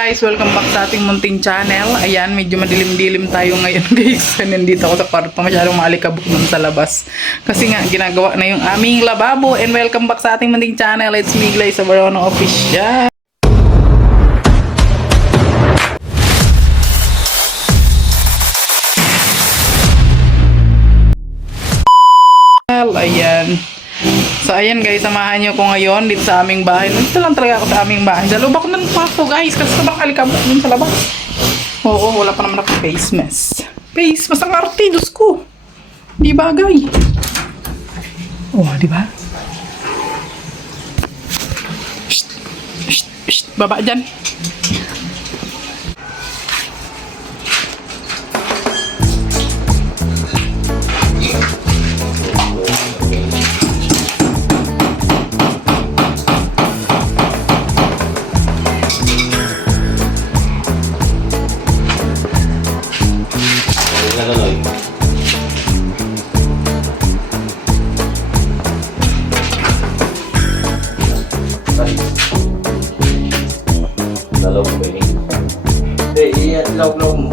Guys, welcome back sa ating munting channel. Ayan, medyo madilim-dilim tayo ngayon guys. Nandito ako sa kwarto, masyadong maalikabok nun sa labas. Kasi nga, ginagawa na yung aming lababo. And welcome back sa ating munting channel. It's me, Glay Sabarono Official. Ayan. So, ayan guys, samahan nyo ko ngayon dito sa aming bahay. Dito lang talaga ako sa aming bahay. Sa loob ako ng kwarto guys, kasi sobrang alikabok dun sa labas. Oo, wala pa naman ako face mask. Face mask ang arte, Diyos ko. Di bagay. Oh, di ba? Shh, shh, shh, baba dyan. Nalaw ko ini. Hindi, ilaw-law mo.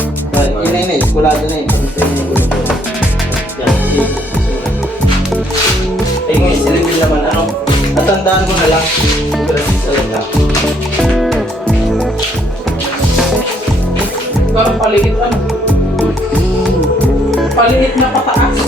Inay, kulado na yun. Yan, hindi. Eh, ngayon, silipin naman, ano? Natandaan mo na lang. Gratis alam lang. Parang paliit ano? Paliit na pataas.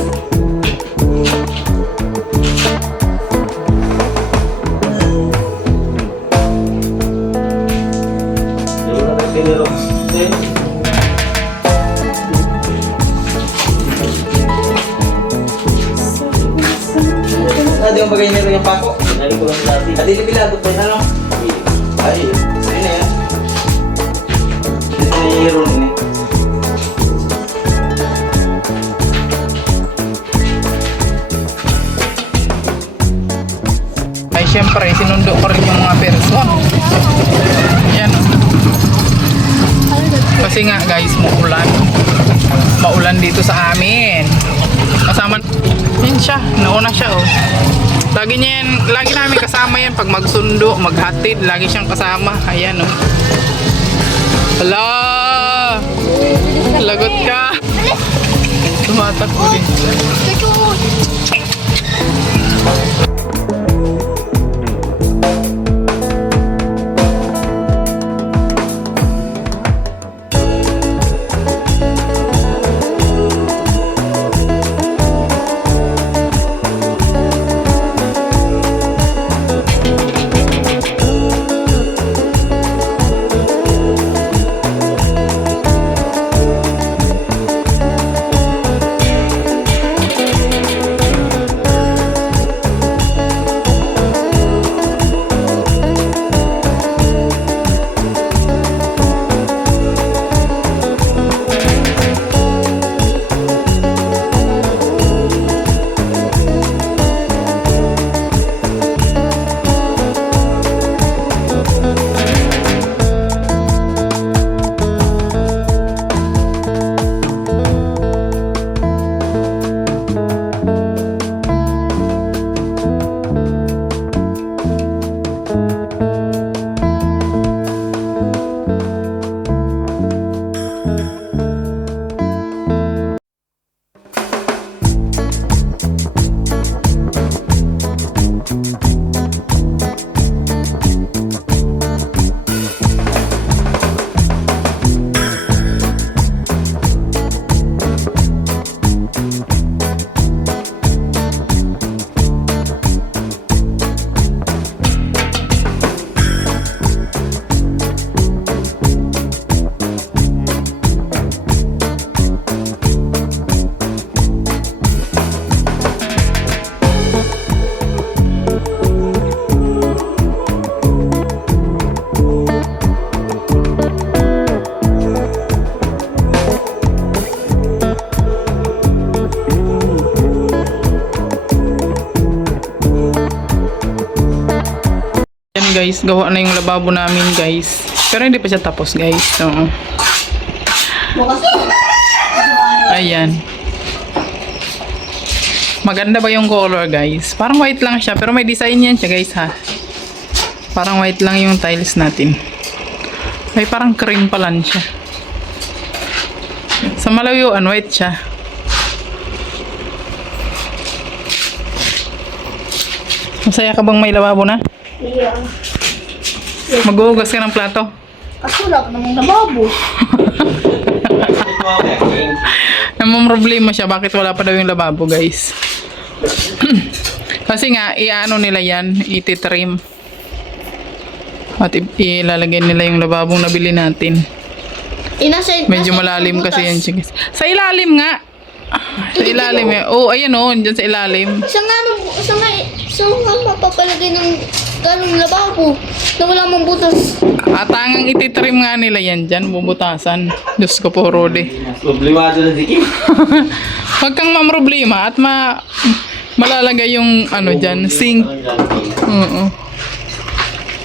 Pero, di mo bagay nito yung pako? Nari ko lang dati. Adili-bilado pa yun, ano? Ay, sa'yo na yan. Dito na yung hero nun eh. Ay, syempre, sinundo ko rin yung mga person. Yan. Kasi nga guys, maulan dito sa amin. Kasama yan siya, nauna siya oh. Lagi namin kasama yan pag magsundo, maghatid, lagi siyang kasama. Ayan oh. Hala! Lagot ka! Tumatakbo din siya. Guys, gawa na yung lababo namin guys, pero hindi pa siya tapos guys. So, ayan, maganda ba yung color guys? Parang white lang siya pero may design yan siya guys ha. Parang white lang yung tiles natin. Ay, parang cream pa lang siya. Sa malayuan, white siya. Masaya ka bang may lababo na? Iya. Maghuhugas ka ng plato. Kaso wala ka namang lababo. Namumroblema siya, bakit wala pa daw yung lababo, guys? Kasi nga, iano nila yan, ititrim. At ilalagay nila yung lababong nabili natin. Medyo malalim kasi yan, guys. Sa ilalim nga. Sa ilalim eh. Oh, ayan oh, dyan sa ilalim. Saan nga mapapalagay ng ganong lababo na wala mong butas? Tangang ititrim nga nila yan dyan, bubutasan. Diyos ko po, Rode. Problemado na si Kim. Huwag kang mamroblema at malalagay yung ano dyan, sink. Oo.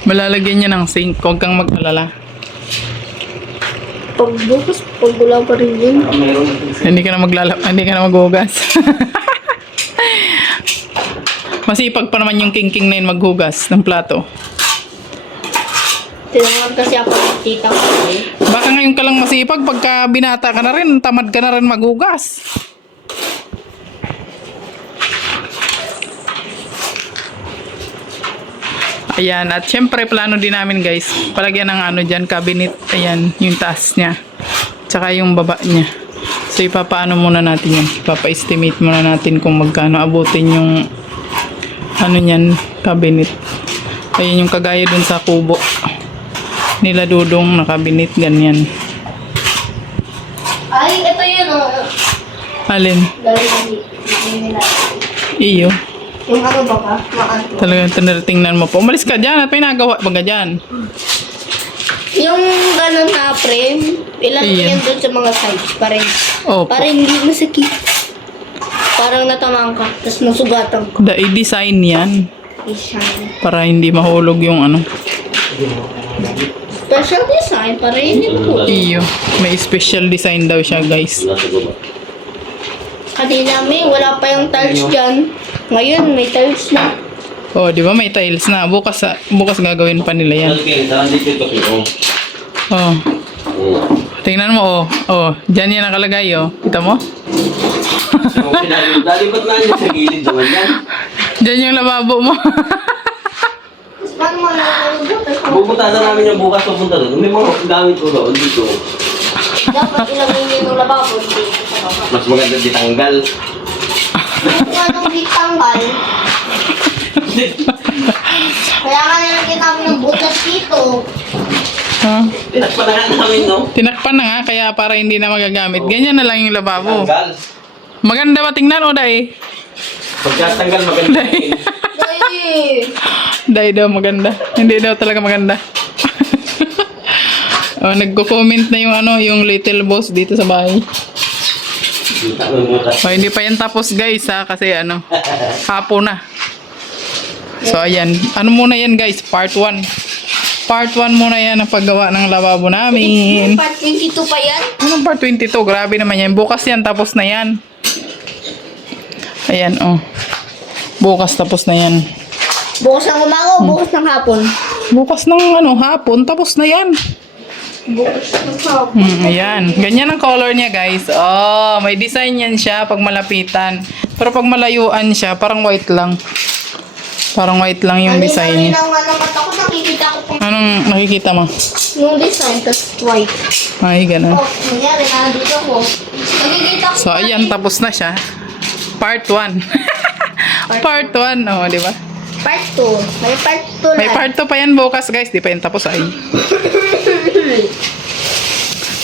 Malalagay niya ng sink, huwag kang mag-alala. Pag bukas, pag wala pa rin yun. Meron. Hindi ka na maghugas. Masipag pa naman yung king na yun maghugas ng plato. Tinangan kasi ako ng tita ko eh. Baka ngayon ka lang masipag, pagka binata ka na rin, tamad ka na rin maghugas. Ayan, at syempre plano din namin guys, palagyan ng ano dyan, cabinet, ayan, yung taas niya. Tsaka yung baba niya. So ipapaano muna natin yan, ipapa-estimate muna natin kung magkano abutin yung ano niyan, cabinet. Ayan yung kagaya dun sa kubo nila Dudong na cabinet, ganyan. Ay, ito yun oh. Alin? Dali nila. Iyo. Yung ano ba ka? Maanto. Talagang tinatingnan mo po. Umalis ka dyan at may nagawa baga dyan. Yung ganun na frame, ilalagay Iya. yan doon sa mga sides. Opo. Para hindi masakit. Parang natamaan ka, tapos nasugatan ka. I-design yan Design. para hindi mahulog yung ano. Special design, para hindi po. Iyo. May special design daw siya guys. Nasa guba. Kanina may, wala pa yung tiles dyan. Ngayon, may tiles na. Oh, di ba may tiles na? Bukas gagawin pa nila yan. Okay, saan dito ito Kim? Oh. Tingnan mo oh. Oh, diyan yan nakalagay oh. Kita mo? Dali ba't na sa gilid naman yan? Diyan yung lababo mo. Tapos paano mo nalalagot? Bubutasan namin yung bukas papunta doon. May mga gamit ko doon dito. Dapat ilagay niyo yung lababo. Hindi sa baba. Mas maganda ditanggal. Kung anong di tanggal, kaya nga nilagyan namin ng butas dito. Huh? Pinagpanahan namin, no? Tinakpan na nga kaya para hindi na magagamit. Ganyan na lang yung lababo. Tanggal. Maganda ba tingnan o dai? Pagkatanggal maganda. Dahil, Dai daw maganda. Hindi daw talaga maganda. Oh, nagko-comment na yung ano, yung little boss dito sa bahay. Oh, hindi pa yan tapos guys ha, kasi ano, hapon na. So ayan, ano muna yan guys, part 1. Part 1 muna yan ang paggawa ng lababo namin. part 22 pa yan. Anong part 22? Grabe naman yan. Bukas yan, tapos na yan. Ayan, oh. Bukas tapos na yan. Bukas ng umaga o bukas ng hapon? Bukas ng ano, hapon, tapos na yan. Bukas ng hapon. Ayan. Ganyan ang color niya, guys. Oh, may design yan siya pag malapitan. Pero pag malayuan siya, parang white lang. Parang white lang yung design niya. Ano nga naman ako, nakikita ko pang Anong nakikita mo? yung design, tapos white. Ay, ganun. Oh, nangyari, nandito ako. Nakikita ko So, ayan, tapos na siya. Part 1. Part 1, oh, di ba? Part 2. May part 2 na. May part 2 pa yan bukas, guys. Di pa yan tapos, ay.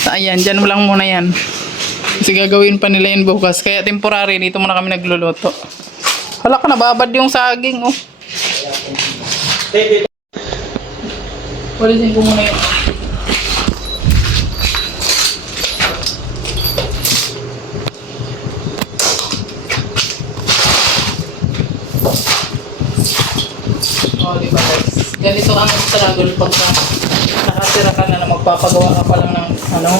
So, ayan, dyan mo lang muna yan. Kasi gagawin pa nila yan bukas. Kaya temporary, dito muna kami nagluluto. Hala ka, nababad yung saging, oh. Walisin ko muna yun. Oh, di ba guys? Ganito ang struggle pagka nakatira ka na magpapagawa ka pa lang ng ano,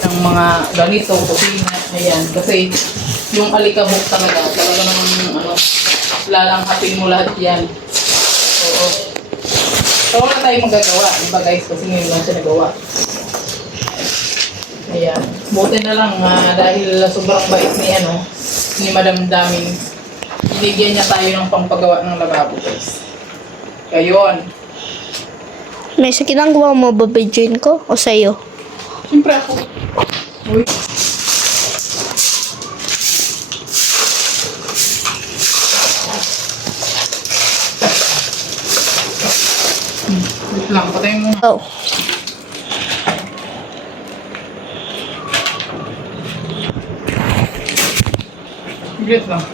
ng mga ganito, kusina, ayan. Kasi yung alikabok talaga naman ano, lalanghatin mo lahat yan. Oo. So, wala tayong magagawa. Diba guys? Kasi ngayon lang siya nagawa. Ayan. Buti na lang dahil sobrang bait ni Madam Daming. Binigyan niya tayo ng pangpagawa ng lababo guys. Gayon. May sa ginagawa mo ba videoin ko o sa'yo? Siyempre ako. Uy. Wait lang, patayin mo. Oh. Wait lang.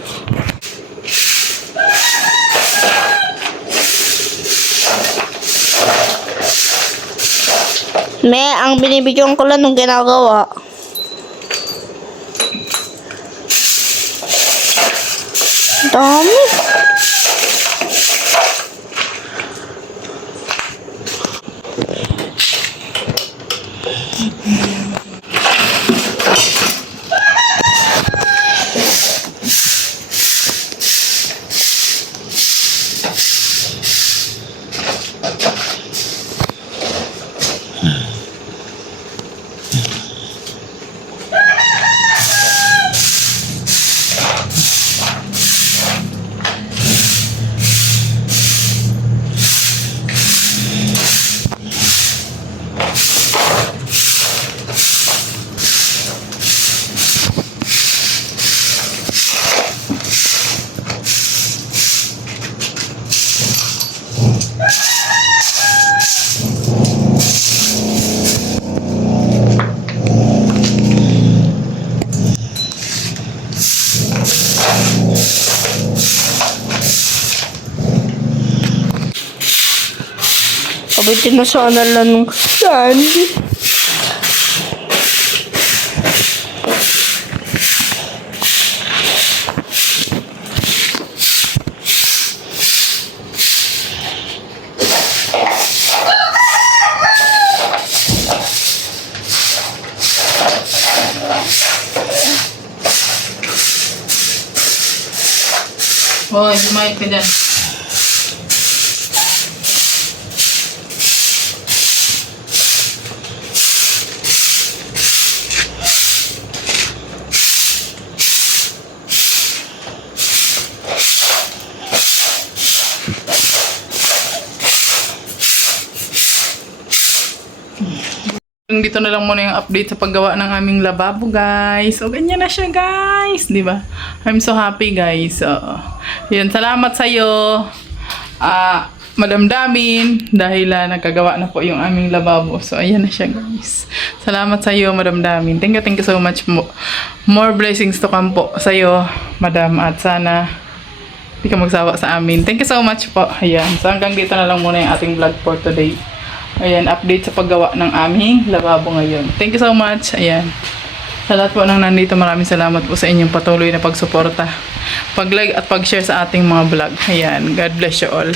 Ang binibigyan ko lang nung ginagawa. Dami. Kabitin na sana lang nung candy. Hoy, lumayad ka dyan. Dito na lang muna yung update sa paggawa ng aming lababo, guys. So, ganyan na siya, guys. Di ba? I'm so happy, guys. So, yun. Salamat sa'yo, Madam Damin, dahil nagkagawa na po yung aming lababo. So, ayan na siya, guys. Salamat sa'yo, Madam Damin. Thank you so much. More blessings to come po sa'yo, Madam. At sana hindi ka magsawa sa amin. Thank you so much po. Ayan. So, hanggang dito na lang muna yung ating vlog for today. Ayan, update sa paggawa ng aming lababo ngayon. Thank you so much. Ayan. Sa lahat po nang nandito, maraming salamat po sa inyong patuloy na pagsuporta, pag-like at pag-share sa ating mga vlog. Ayan, God bless you all.